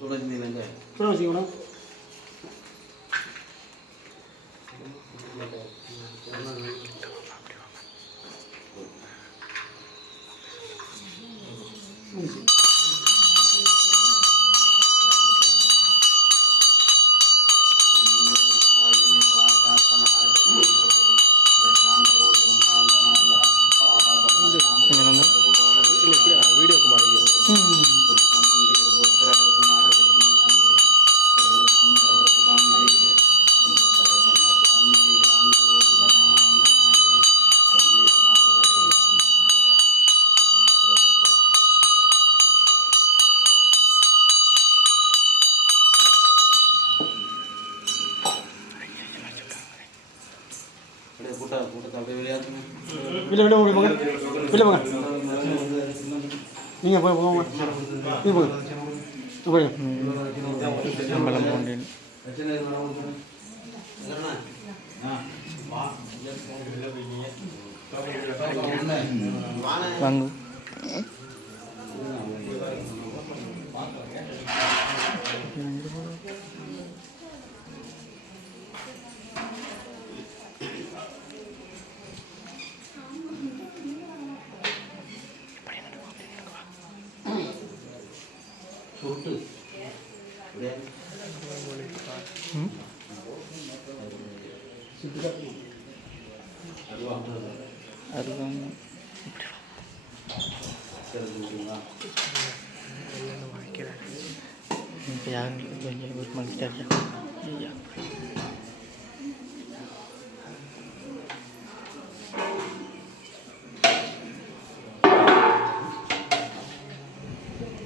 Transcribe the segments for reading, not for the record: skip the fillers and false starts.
சுட வச்சுக்கணும். இல்லை வெளில போங்க வெளில போங்க நீங்கள் போய் போங்க நீங்கள் போங்க போய் வாங்க சுட்டு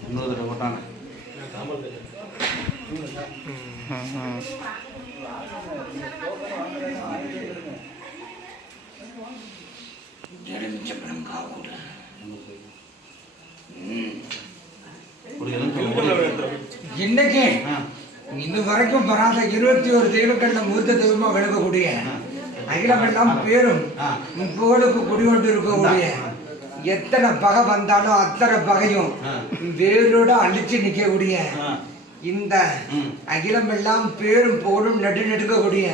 இன்னொரு தடவை போட்டாங்க. இன்னைக்கு இது வரைக்கும் வராத 21 தெய்வக்கண்ட மூர்த்த தெய்வமா விளக்கக்கூடிய அகிலமெல்லாம் பேரும் புகழுக்கு குடிகொண்டு இருக்கக்கூடிய எத்தனை பகை வந்தாலும் அத்தனை பகையும் வேரோட அழிச்சு நிற்கக்கூடிய இந்த அகிலம் எல்லாம் பேரும் புகழும் நெடுக்கக்கூடிய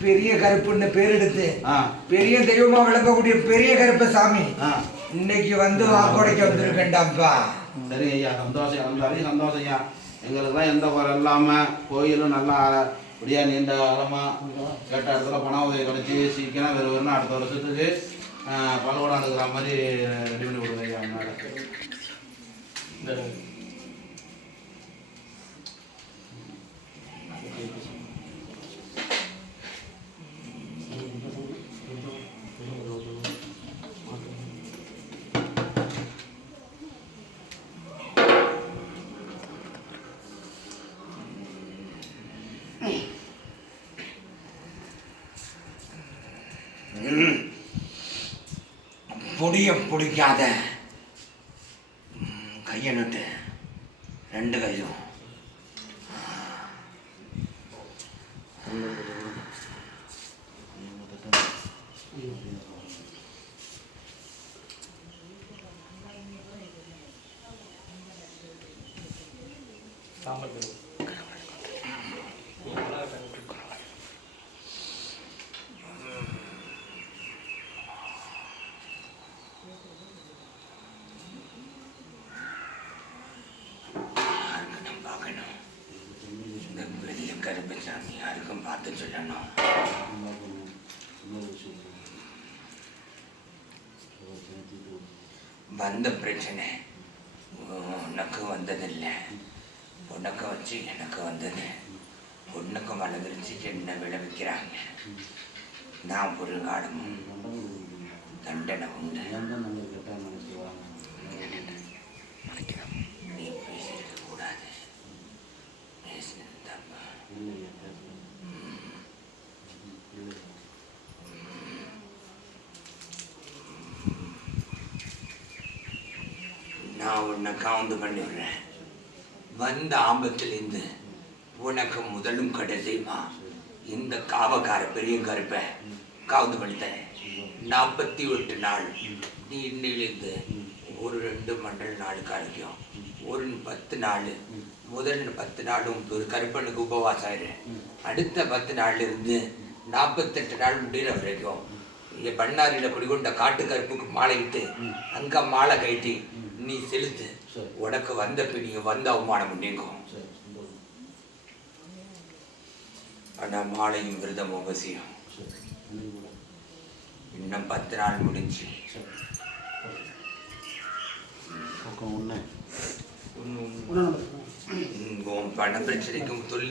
பெரிய கருப்புன்னு பேர் எடுத்து பெரிய தெய்வமா விளக்கக்கூடிய பெரிய கருப்ப சாமி இன்னைக்கு வந்து வாக்கோடைக்கு வந்திருக்கேன்டாப்பா. சரி ஐயா, சந்தோஷம். சந்தோஷம் ஐயா. எங்களுக்குலாம் எந்த குறை இல்லாமல் கோயிலும் நல்லா அப்படியா நீண்ட காலமாக கேட்ட இடத்துல பண உதவி கிடைச்சி சீக்கிரம் வெறும் அடுத்த வருஷத்துக்கு பலகோடம் எடுக்கிற மாதிரி ரெடி பண்ணி கொடுங்க ஐயா. பொடிய பிடிக்காத கையை நட்டு 2 கையும் கருப்பசாமி யாருக்கும் பார்த்து சொல்லணும். வந்த பிரச்சனை உனக்கு வந்ததில்லை, உனக்கு வச்சு எனக்கு வந்தது. உனக்கு வளர்ந்துருச்சு என்ன விளைவிக்கிறாங்க. நான் ஒரு காலமும் தண்டனை உண்டு. நீ பேசிருக்க கூடாது, பேசினது தப்பா. நான் உன்னை கவுந்து பண்ணிவிடுறேன். வந்த ஆபத்திலிருந்து உனக்கு முதலும் கடைசியுமா இந்த காவக்கார பெரிய கருப்பை கவுந்து பண்ணித்தேன். 48 நாள் நீ இன்னிலிருந்து ஒரு 2 மண்டல நாள் கழிக்கும், ஒரு 10 நாள் முதல் 10 நாளும் ஒரு கருப்பனுக்கு உபவாசம் ஆயிடுறேன். அடுத்த 10 நாள்ல இருந்து 48 நாள் முடிகிற வரைக்கும் இங்கே பண்ணாரியில் குடிகொண்ட காட்டு கருப்புக்கு மாலை இட்டு அங்கே மாலை கட்டி நீ செலுத்து. உனக்கு வந்த பிடிங்க வந்த அவமானம் நீங்கும். ஆனால் மாலையும் விரதமும் அவசியம். இன்னும் 10 நாள் முடிஞ்சு உன் பண பிரச்சனைக்கும் தொழில்